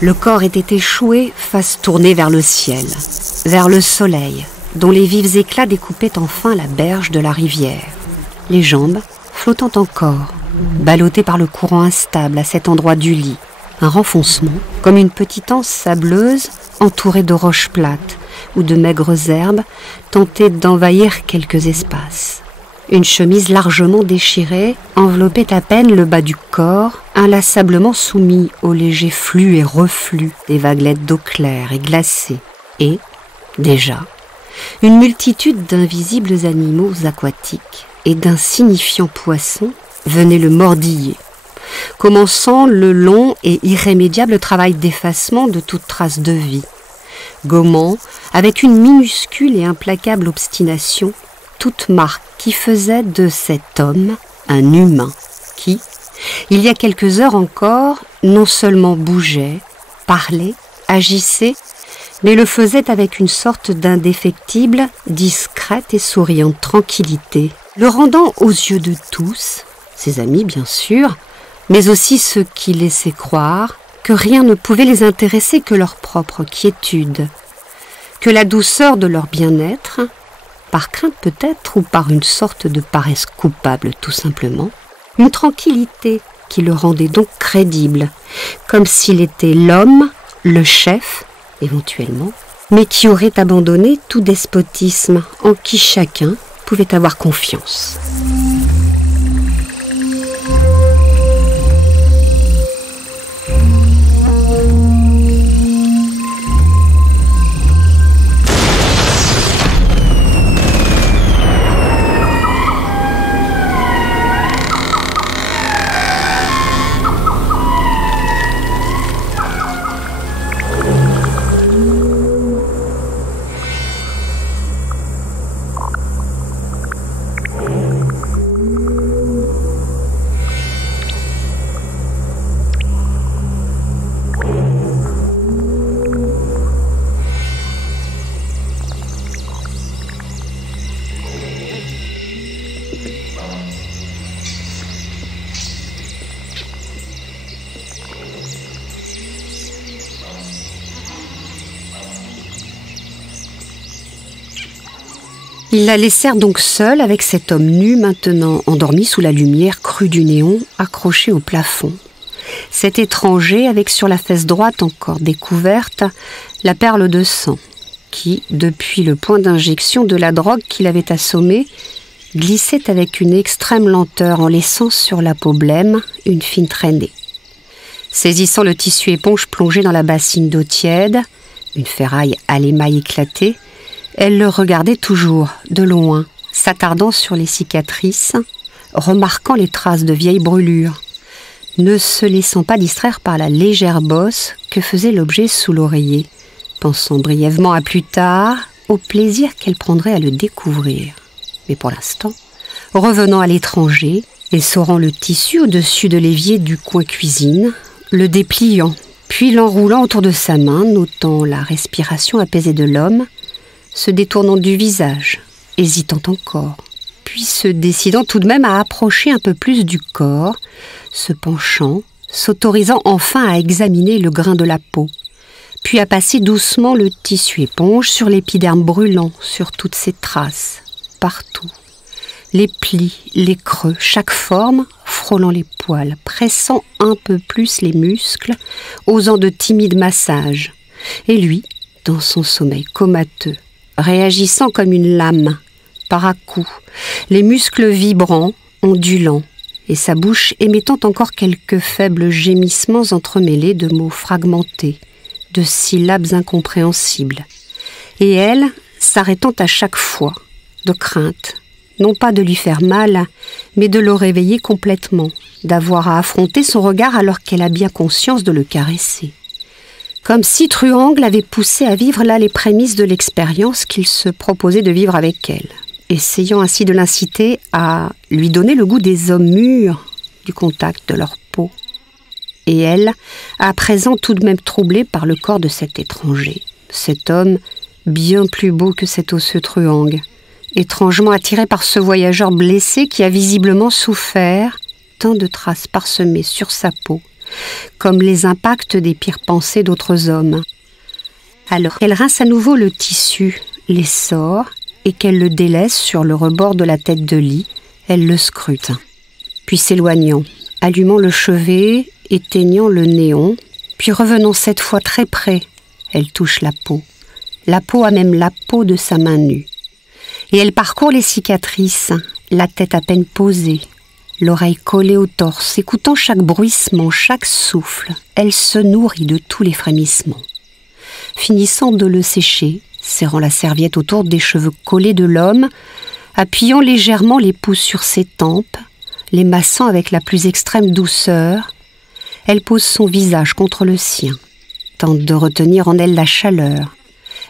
Le corps était échoué, face tournée vers le ciel, vers le soleil, dont les vifs éclats découpaient enfin la berge de la rivière. Les jambes flottant encore, ballottées par le courant instable à cet endroit du lit. Un renfoncement, comme une petite anse sableuse entourée de roches plates ou de maigres herbes, tentait d'envahir quelques espaces. Une chemise largement déchirée enveloppait à peine le bas du corps, inlassablement soumis au léger flux et reflux des vaguelettes d'eau claire et glacée. Et, déjà, une multitude d'invisibles animaux aquatiques et d'insignifiants poissons venaient le mordiller, commençant le long et irrémédiable travail d'effacement de toute trace de vie, gommant, avec une minuscule et implacable obstination, toute marque qui faisait de cet homme un humain qui, il y a quelques heures encore, non seulement bougeait, parlait, agissait, mais le faisait avec une sorte d'indéfectible, discrète et souriante tranquillité, le rendant aux yeux de tous, ses amis bien sûr, mais aussi ceux qui laissaient croire que rien ne pouvait les intéresser que leur propre quiétude, que la douceur de leur bien-être, par crainte peut-être ou par une sorte de paresse coupable tout simplement, une tranquillité qui le rendait donc crédible, comme s'il était l'homme, le chef, éventuellement, mais qui aurait abandonné tout despotisme en qui chacun pouvait avoir confiance. Ils la laissèrent donc seule avec cet homme nu maintenant endormi sous la lumière crue du néon accroché au plafond. Cet étranger avec sur la fesse droite encore découverte la perle de sang qui, depuis le point d'injection de la drogue qui l'avait assommé, glissait avec une extrême lenteur en laissant sur la peau blême une fine traînée. Saisissant le tissu éponge plongé dans la bassine d'eau tiède, une ferraille à l'émail éclaté, elle le regardait toujours, de loin, s'attardant sur les cicatrices, remarquant les traces de vieilles brûlures, ne se laissant pas distraire par la légère bosse que faisait l'objet sous l'oreiller, pensant brièvement à plus tard, au plaisir qu'elle prendrait à le découvrir. Mais pour l'instant, revenant à l'étranger, essorant le tissu au-dessus de l'évier du coin cuisine, le dépliant, puis l'enroulant autour de sa main, notant la respiration apaisée de l'homme, se détournant du visage, hésitant encore, puis se décidant tout de même à approcher un peu plus du corps, se penchant, s'autorisant enfin à examiner le grain de la peau, puis à passer doucement le tissu éponge sur l'épiderme brûlant, sur toutes ses traces, partout. Les plis, les creux, chaque forme, frôlant les poils, pressant un peu plus les muscles, osant de timides massages. Et lui, dans son sommeil comateux, réagissant comme une lame, par à-coups, les muscles vibrants, ondulants, et sa bouche émettant encore quelques faibles gémissements entremêlés de mots fragmentés, de syllabes incompréhensibles. Et elle, s'arrêtant à chaque fois, de crainte, non pas de lui faire mal, mais de le réveiller complètement, d'avoir à affronter son regard alors qu'elle a bien conscience de le caresser. Comme si Truangle avait poussé à vivre là les prémices de l'expérience qu'il se proposait de vivre avec elle, essayant ainsi de l'inciter à lui donner le goût des hommes mûrs, du contact de leur peau. Et elle, à présent tout de même troublée par le corps de cet étranger, cet homme bien plus beau que cet osseux Truangle, étrangement attiré par ce voyageur blessé qui a visiblement souffert, tant de traces parsemées sur sa peau, comme les impacts des pires pensées d'autres hommes. Alors qu'elle rince à nouveau le tissu, les sort, et qu'elle le délaisse sur le rebord de la tête de lit, elle le scrute. Puis s'éloignant, allumant le chevet, éteignant le néon, puis revenant cette fois très près, elle touche la peau à même la peau de sa main nue. Et elle parcourt les cicatrices, la tête à peine posée, l'oreille collée au torse, écoutant chaque bruissement, chaque souffle. Elle se nourrit de tous les frémissements. Finissant de le sécher, serrant la serviette autour des cheveux collés de l'homme, appuyant légèrement les pouces sur ses tempes, les massant avec la plus extrême douceur, elle pose son visage contre le sien, tente de retenir en elle la chaleur,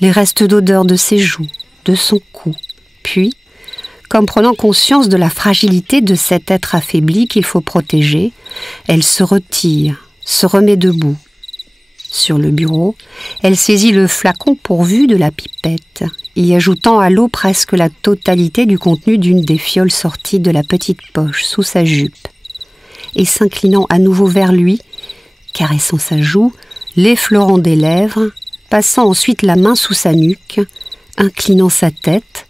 les restes d'odeur de ses joues, de son cou, puis, comme prenant conscience de la fragilité de cet être affaibli qu'il faut protéger, elle se retire, se remet debout. Sur le bureau, elle saisit le flacon pourvu de la pipette, y ajoutant à l'eau presque la totalité du contenu d'une des fioles sorties de la petite poche sous sa jupe, et s'inclinant à nouveau vers lui, caressant sa joue, l'effleurant des lèvres, passant ensuite la main sous sa nuque, inclinant sa tête,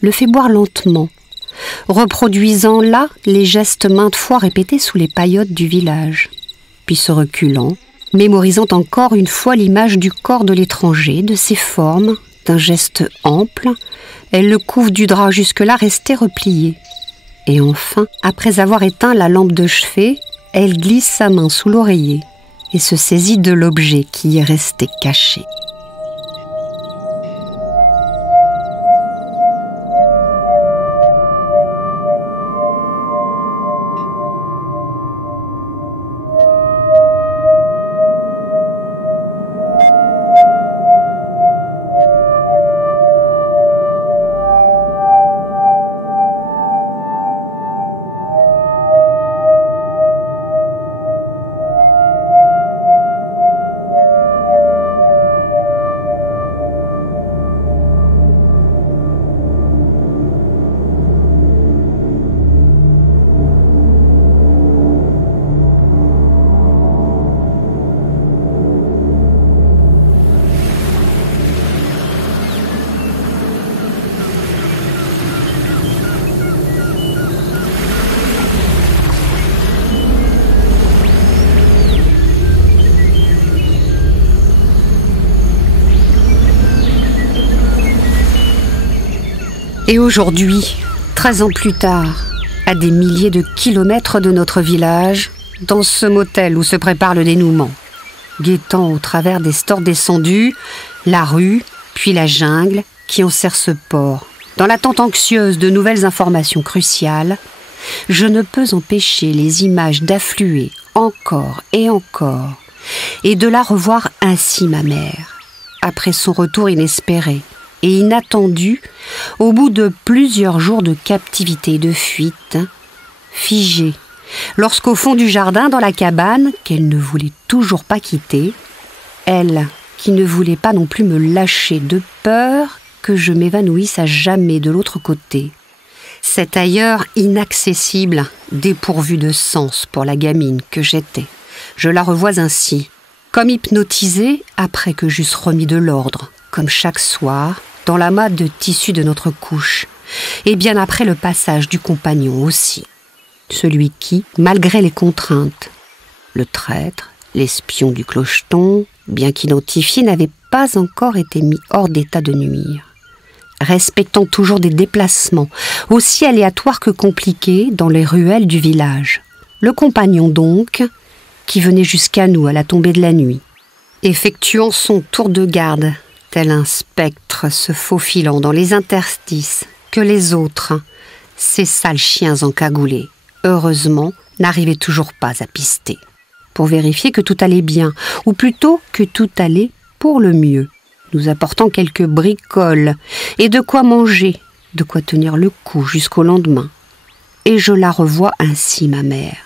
le fait boire lentement, reproduisant là les gestes maintes fois répétés sous les paillotes du village, puis se reculant, mémorisant encore une fois l'image du corps de l'étranger, de ses formes, d'un geste ample, elle le couvre du drap jusque-là resté replié. Et enfin, après avoir éteint la lampe de chevet, elle glisse sa main sous l'oreiller et se saisit de l'objet qui y est resté caché. Et aujourd'hui, 13 ans plus tard, à des milliers de kilomètres de notre village, dans ce motel où se prépare le dénouement, guettant au travers des stores descendus, la rue, puis la jungle qui enserre ce port, dans l'attente anxieuse de nouvelles informations cruciales, je ne peux empêcher les images d'affluer encore et encore, et de la revoir ainsi ma mère, après son retour inespéré et inattendu, au bout de plusieurs jours de captivité et de fuite, figée, lorsqu'au fond du jardin, dans la cabane, qu'elle ne voulait toujours pas quitter, elle qui ne voulait pas non plus me lâcher de peur que je m'évanouisse à jamais de l'autre côté. Cet ailleurs inaccessible, dépourvu de sens pour la gamine que j'étais. Je la revois ainsi, comme hypnotisée après que j'eusse remis de l'ordre, comme chaque soir, dans l'amas de tissu de notre couche, et bien après le passage du compagnon aussi. Celui qui, malgré les contraintes, le traître, l'espion du clocheton, bien qu'identifié, n'avait pas encore été mis hors d'état de nuire. Respectant toujours des déplacements, aussi aléatoires que compliqués, dans les ruelles du village. Le compagnon donc, qui venait jusqu'à nous à la tombée de la nuit, effectuant son tour de garde, tel un spectre se faufilant dans les interstices que les autres, ces sales chiens encagoulés, heureusement, n'arrivaient toujours pas à pister, pour vérifier que tout allait bien, ou plutôt que tout allait pour le mieux, nous apportant quelques bricoles et de quoi manger, de quoi tenir le coup jusqu'au lendemain. Et je la revois ainsi, ma mère.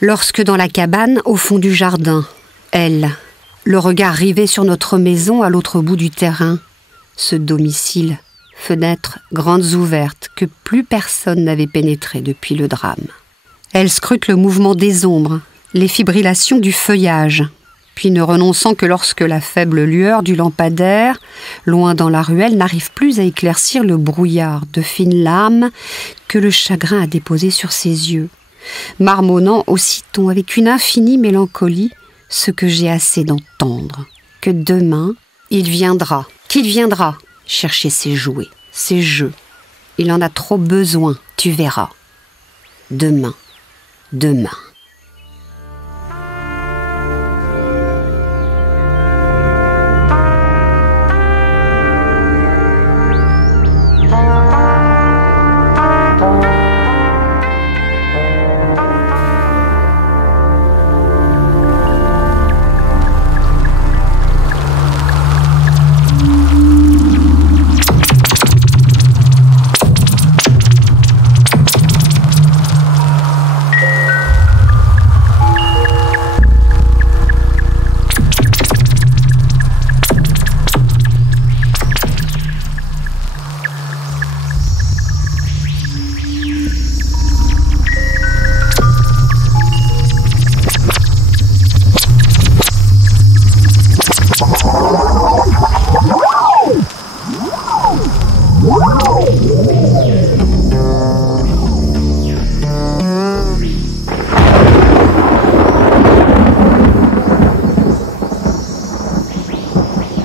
Lorsque dans la cabane, au fond du jardin, elle, le regard rivé sur notre maison à l'autre bout du terrain, ce domicile, fenêtres grandes ouvertes que plus personne n'avait pénétré depuis le drame. Elle scrute le mouvement des ombres les fibrillations du feuillage, puis ne renonçant que lorsque la faible lueur du lampadaire, loin dans la ruelle, n'arrive plus à éclaircir le brouillard de fines lames que le chagrin a déposé sur ses yeux, marmonnant aussitôt avec une infinie mélancolie ce que j'ai assez d'entendre, que demain, il viendra, qu'il viendra chercher ses jouets, ses jeux. Il en a trop besoin, tu verras. Demain, demain.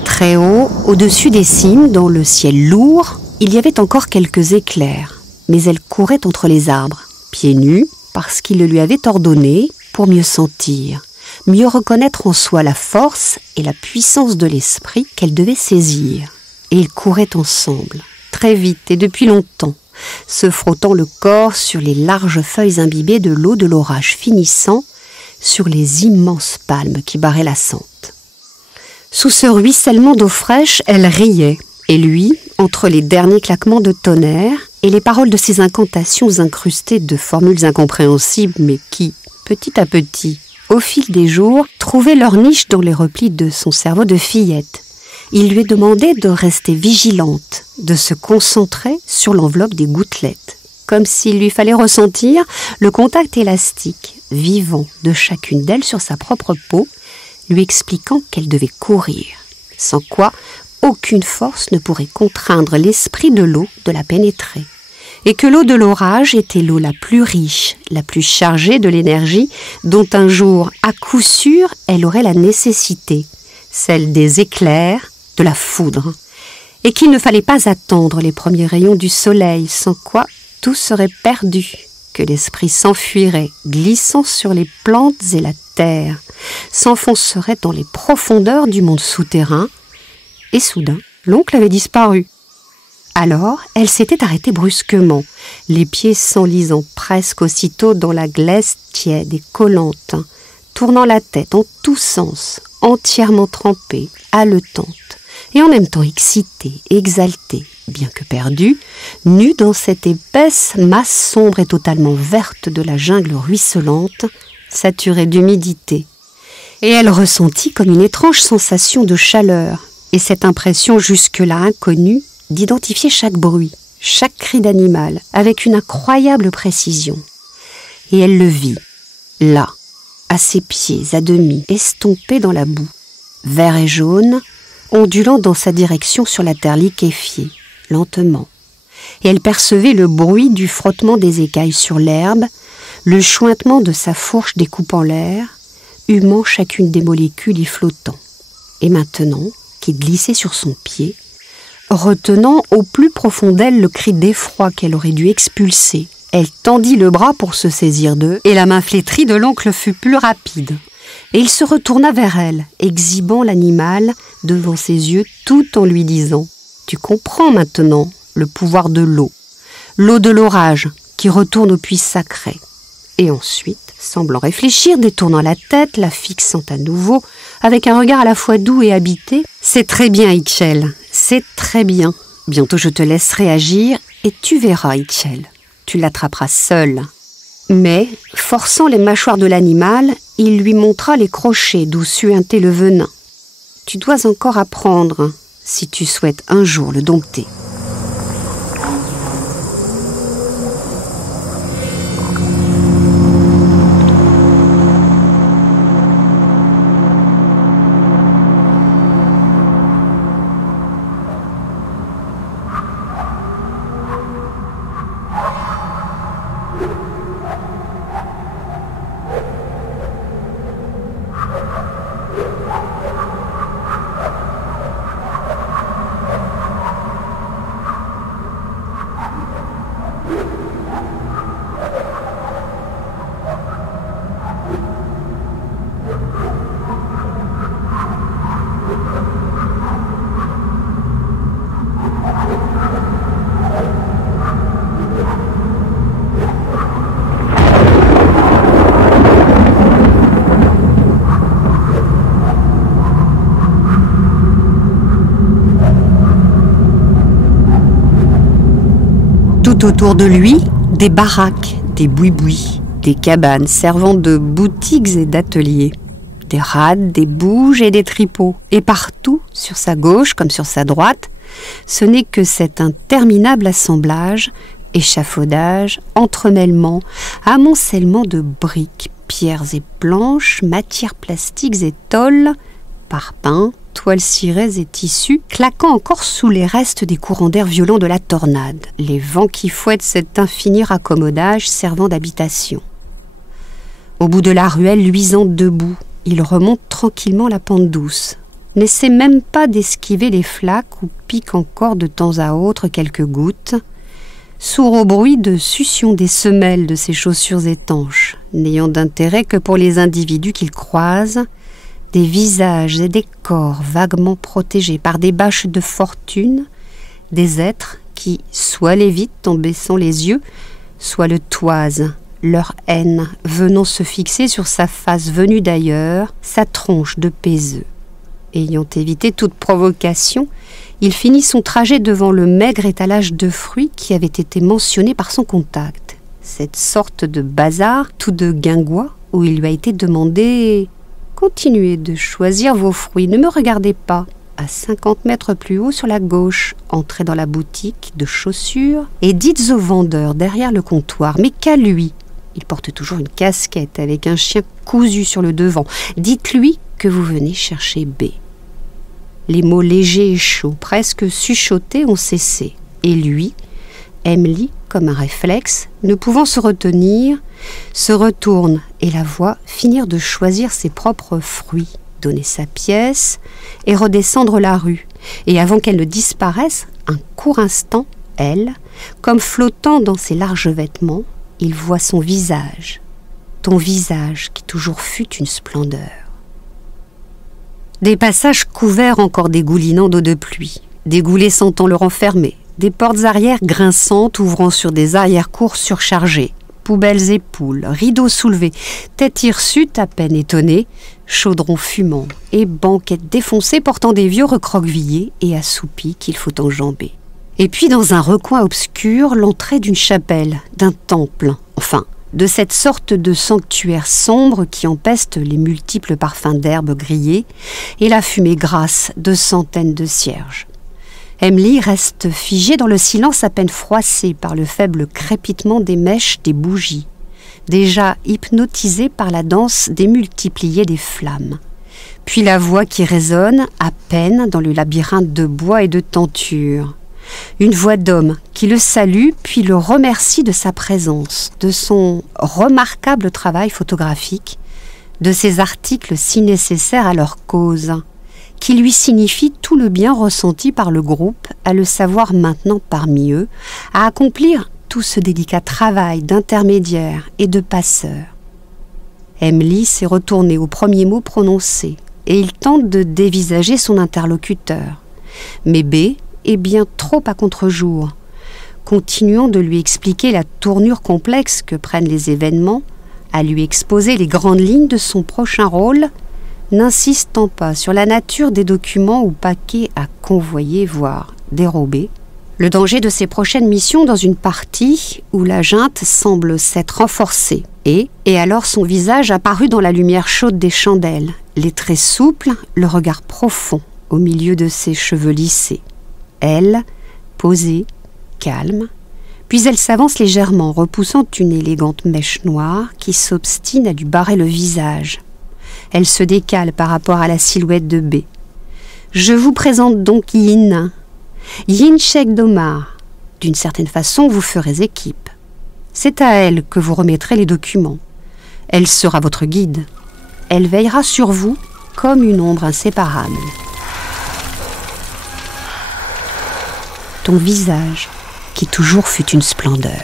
Très haut, au-dessus des cimes, dans le ciel lourd, il y avait encore quelques éclairs, mais elle courait entre les arbres, pieds nus, parce qu'il le lui avait ordonné, pour mieux sentir, mieux reconnaître en soi la force et la puissance de l'esprit qu'elle devait saisir. Et ils couraient ensemble, très vite et depuis longtemps, se frottant le corps sur les larges feuilles imbibées de l'eau de l'orage finissant, sur les immenses palmes qui barraient la sente. Sous ce ruissellement d'eau fraîche, elle riait, et lui, entre les derniers claquements de tonnerre et les paroles de ses incantations incrustées de formules incompréhensibles, mais qui, petit à petit, au fil des jours, trouvaient leur niche dans les replis de son cerveau de fillette. Il lui demandait de rester vigilante, de se concentrer sur l'enveloppe des gouttelettes, comme s'il lui fallait ressentir le contact élastique, vivant de chacune d'elles sur sa propre peau, lui expliquant qu'elle devait courir, sans quoi aucune force ne pourrait contraindre l'esprit de l'eau de la pénétrer, et que l'eau de l'orage était l'eau la plus riche, la plus chargée de l'énergie dont un jour, à coup sûr, elle aurait la nécessité, celle des éclairs, de la foudre, et qu'il ne fallait pas attendre les premiers rayons du soleil, sans quoi tout serait perdu, que l'esprit s'enfuirait, glissant sur les plantes et la terre, s'enfoncerait dans les profondeurs du monde souterrain, et soudain, l'oncle avait disparu. Alors, elle s'était arrêtée brusquement, les pieds s'enlisant presque aussitôt dans la glaise tiède et collante, tournant la tête en tous sens, entièrement trempée, haletante, et en même temps excitée, exaltée, bien que perdue, nue dans cette épaisse masse sombre et totalement verte de la jungle ruisselante, saturée d'humidité. Et elle ressentit comme une étrange sensation de chaleur, et cette impression jusque-là inconnue d'identifier chaque bruit, chaque cri d'animal, avec une incroyable précision. Et elle le vit, là, à ses pieds, à demi, estompé dans la boue, vert et jaune, ondulant dans sa direction sur la terre liquéfiée, lentement. Et elle percevait le bruit du frottement des écailles sur l'herbe, le chointement de sa fourche découpant l'air, humant chacune des molécules y flottant. Et maintenant, qu'il glissait sur son pied, retenant au plus profond d'elle le cri d'effroi qu'elle aurait dû expulser, elle tendit le bras pour se saisir d'eux, et la main flétrie de l'oncle fut plus rapide. Et il se retourna vers elle, exhibant l'animal devant ses yeux tout en lui disant « Tu comprends maintenant le pouvoir de l'eau de l'orage qui retourne au puits sacré. » Et ensuite, semblant réfléchir, détournant la tête, la fixant à nouveau, avec un regard à la fois doux et habité, « C'est très bien, Hitchel, c'est très bien. Bientôt je te laisserai agir et tu verras, Hitchel. Tu l'attraperas seul. » Mais, forçant les mâchoires de l'animal, il lui montra les crochets d'où suintait le venin. « Tu dois encore apprendre, si tu souhaites un jour le dompter. » Tout autour de lui, des baraques, des boui-boui, des cabanes servant de boutiques et d'ateliers. Des rades, des bouges et des tripots. Et partout, sur sa gauche comme sur sa droite, ce n'est que cet interminable assemblage, échafaudage, entremêlement, amoncellement de briques, pierres et planches, matières plastiques et tôles, parpaings, toiles cirées et tissus, claquant encore sous les restes des courants d'air violents de la tornade, les vents qui fouettent cet infini raccommodage servant d'habitation. Au bout de la ruelle luisante debout, il remonte tranquillement la pente douce, n'essaie même pas d'esquiver les flaques où piquent encore de temps à autre quelques gouttes, sourd au bruit de succion des semelles de ses chaussures étanches, n'ayant d'intérêt que pour les individus qu'il croise, des visages et des corps vaguement protégés par des bâches de fortune, des êtres qui soit l'évitent en baissant les yeux, soit le toisent, leur haine venant se fixer sur sa face venue d'ailleurs, sa tronche de peseux. Ayant évité toute provocation, il finit son trajet devant le maigre étalage de fruits qui avait été mentionné par son contact, cette sorte de bazar tout de guingois où il lui a été demandé « Continuez de choisir vos fruits, ne me regardez pas ». À 50 mètres plus haut sur la gauche, entrez dans la boutique de chaussures et dites au vendeur derrière le comptoir, mais qu'à lui, il porte toujours une casquette avec un chien cousu sur le devant, dites-lui que vous venez chercher B. Les mots légers et chauds, presque chuchotés, ont cessé. Et lui, Emily, comme un réflexe, ne pouvant se retenir, se retourne et la voit finir de choisir ses propres fruits, donner sa pièce et redescendre la rue. Et avant qu'elle ne disparaisse, un court instant, elle, comme flottant dans ses larges vêtements, il voit son visage, ton visage qui toujours fut une splendeur. Des passages couverts encore dégoulinant d'eau de pluie, des goulets sentant le renfermer, des portes arrière grinçantes ouvrant sur des arrière-cours surchargés, poubelles et poules, rideaux soulevés, têtes hirsutes à peine étonnées, chaudrons fumants et banquettes défoncées portant des vieux recroquevillés et assoupis qu'il faut enjamber. Et puis dans un recoin obscur, l'entrée d'une chapelle, d'un temple, enfin, de cette sorte de sanctuaire sombre qui empeste les multiples parfums d'herbes grillées et la fumée grasse de centaines de cierges. Emily reste figée dans le silence à peine froissé par le faible crépitement des mèches des bougies, déjà hypnotisée par la danse démultipliée des flammes. Puis la voix qui résonne à peine dans le labyrinthe de bois et de tentures. Une voix d'homme qui le salue puis le remercie de sa présence, de son remarquable travail photographique, de ses articles si nécessaires à leur cause, qui lui signifie tout le bien ressenti par le groupe, à le savoir maintenant parmi eux, à accomplir tout ce délicat travail d'intermédiaire et de passeur. Emily s'est retournée au premier mot prononcé et il tente de dévisager son interlocuteur. Mais B est bien trop à contre-jour, continuant de lui expliquer la tournure complexe que prennent les événements, à lui exposer les grandes lignes de son prochain rôle, n'insistant pas sur la nature des documents ou paquets à convoyer, voire dérober, le danger de ses prochaines missions dans une partie où la junte semble s'être renforcée, et alors son visage apparut dans la lumière chaude des chandelles, les traits souples, le regard profond au milieu de ses cheveux lissés. Elle, posée, calme, puis elle s'avance légèrement, repoussant une élégante mèche noire qui s'obstine à lui barrer le visage. Elle se décale par rapport à la silhouette de B. Je vous présente donc Yin. Yin Sheikh d'Omar. D'une certaine façon, vous ferez équipe. C'est à elle que vous remettrez les documents. Elle sera votre guide. Elle veillera sur vous comme une ombre inséparable. Ton visage, qui toujours fut une splendeur.